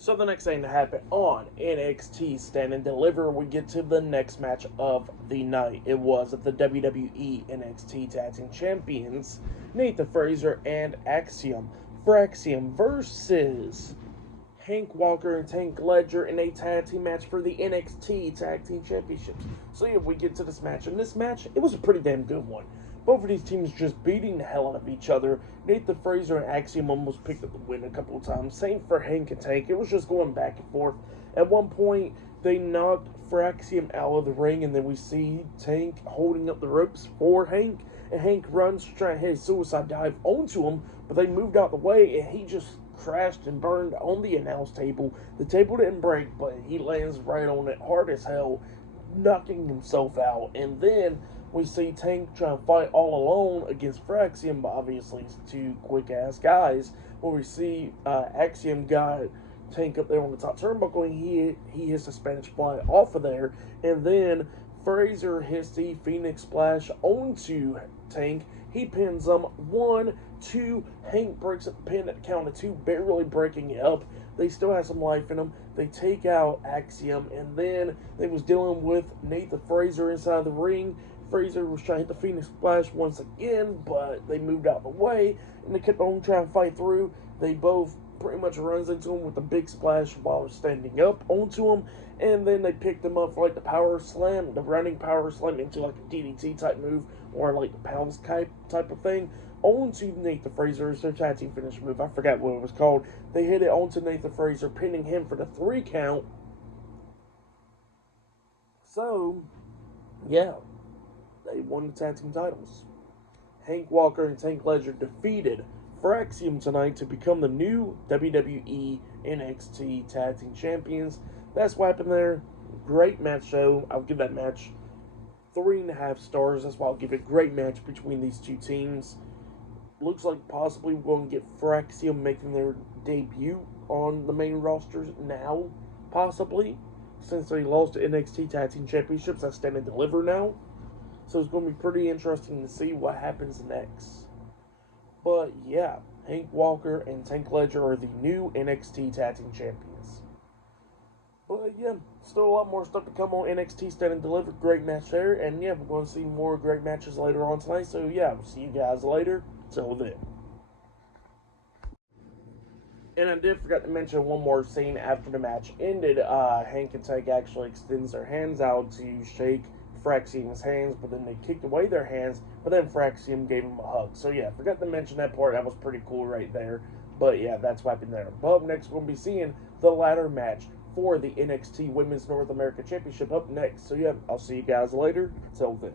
So the next thing to happen on NXT Stand and Deliver, we get to the next match of the night. It was the WWE NXT Tag Team Champions, Nathan Frazer and Axiom. Fraxiom versus Hank Walker and Tank Ledger in a tag team match for the NXT Tag Team Championships. So yeah, we get to this match, and this match, it was a pretty damn good one. Both of these teams just beating the hell out of each other. Nathan Frazer and Axiom almost picked up the win a couple of times. Same for Hank and Tank. It was just going back and forth. At one point, they knocked Fraxiom out of the ring, and then we see Tank holding up the ropes for Hank. And Hank runs to try and hit a suicide dive onto him, but they moved out the way, and he just crashed and burned on the announce table. The table didn't break, but he lands right on it hard as hell, knocking himself out. And then we see Tank trying to fight all alone against Fraxiom, but obviously it's two quick-ass guys. Where we see Axiom got Tank up there on the top turnbuckle, and he hits a Spanish fly off of there. And then Frazer hits the Phoenix Splash onto Tank. He pins him. 1, 2. Hank breaks up the pin at the count of 2, barely breaking it up. They still have some life in them. They take out Axiom, and then they was dealing with Nathan Frazer inside the ring. Frazer was trying to hit the Phoenix Splash once again, but they moved out the way, and they kept on trying to fight through. They both pretty much runs into him with a big splash while standing up onto him, and then they picked him up for like the power slam, the running power slam into like a DDT type move, or like the pounds type of thing, onto Nathan Frazer. It's their tag team finish move. I forgot what it was called. They hit it onto Nathan Frazer, pinning him for the 3 count. So, yeah, they won the tag team titles. Hank Walker and Tank Ledger defeated Fraxiom tonight to become the new WWE NXT Tag Team Champions. That's what happened there. Great match, though. I'll give that match 3.5 stars. That's why I'll give it a great match between these two teams. Looks like possibly we're going to get Fraxiom making their debut on the main rosters now, possibly, since they lost the NXT Tag Team Championships. That's Stand and Deliver now. So it's going to be pretty interesting to see what happens next. But yeah, Hank Walker and Tank Ledger are the new NXT Tag Team Champions. But yeah, still a lot more stuff to come on NXT Stand and Deliver. Great match there. And yeah, we're going to see more great matches later on tonight. So yeah, we'll see you guys later. Till then. And I did forget to mention one more scene after the match ended. Hank and Tank actually extends their hands out to shake Fraxiom's hands, but then they kicked away their hands, but then Fraxiom gave him a hug. So yeah, forgot to mention that part. That was pretty cool right there. But yeah, that's what happened there. But up next, we'll be seeing the ladder match for the NXT Women's North America Championship up next. So yeah, I'll see you guys later. Till then.